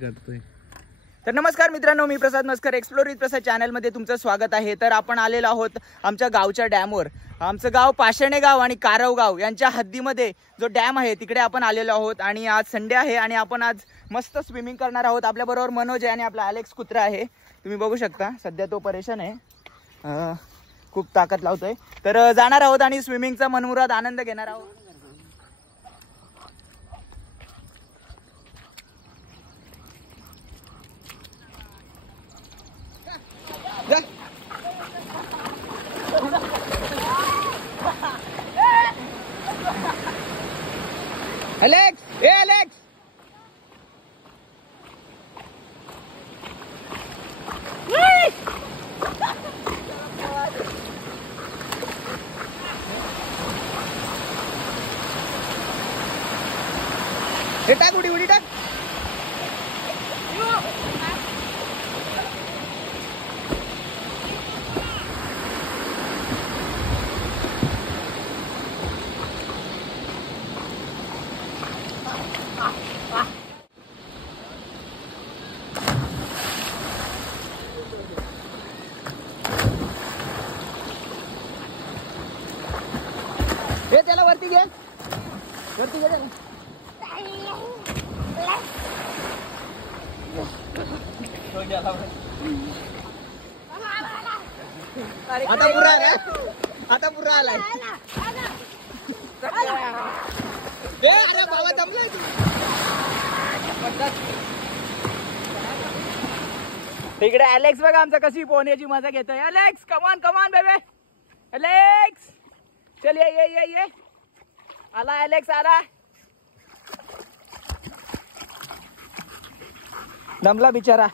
करतोय तर नमस्कार मित्रांनो, मी प्रसाद मस्कर, एक्सप्लोर विथ प्रसाद चॅनलमध्ये तुमचं स्वागत आहे। तर आपण आलेलो आहोत आमच्या गावच्या डॅमवर। आमचं गाव पाषाणे गाव आणि कारव गाव यांच्या हद्दीमध्ये जो डॅम आहे तिकडे आपण आलेलो आहोत। आणि आज संडे आहे आणि आपण आज मस्त स्विमिंग करणार आहोत। आपल्याबरोबर मनोज आहे आणि आपला अलेक्स कुत्रा आहे, तुम्ही बघू शकता। सध्या तो परेशान आहे, खूप ताकद लावतोय। तर जाणार आहोत आणि स्विमिंगचा मनमुराद आनंद घेणार आहोत। अलेक्स, ए अलेक्स, हे टाक, उडी उडी टाक। हे त्याला वरती घे, वरती घे त्याला। आता पुरा आलाय, आता पुरा आलाय। अरे बाबा जमलाय तू। तिकडे अलेक्स बघा आमचा कशी पोहण्याची मजा घेतोय। अलेक्स कमान कमान बेबे, अलेक्स चल, ये ये ये ये, आला अलेक्स आला। दमला बिचारा।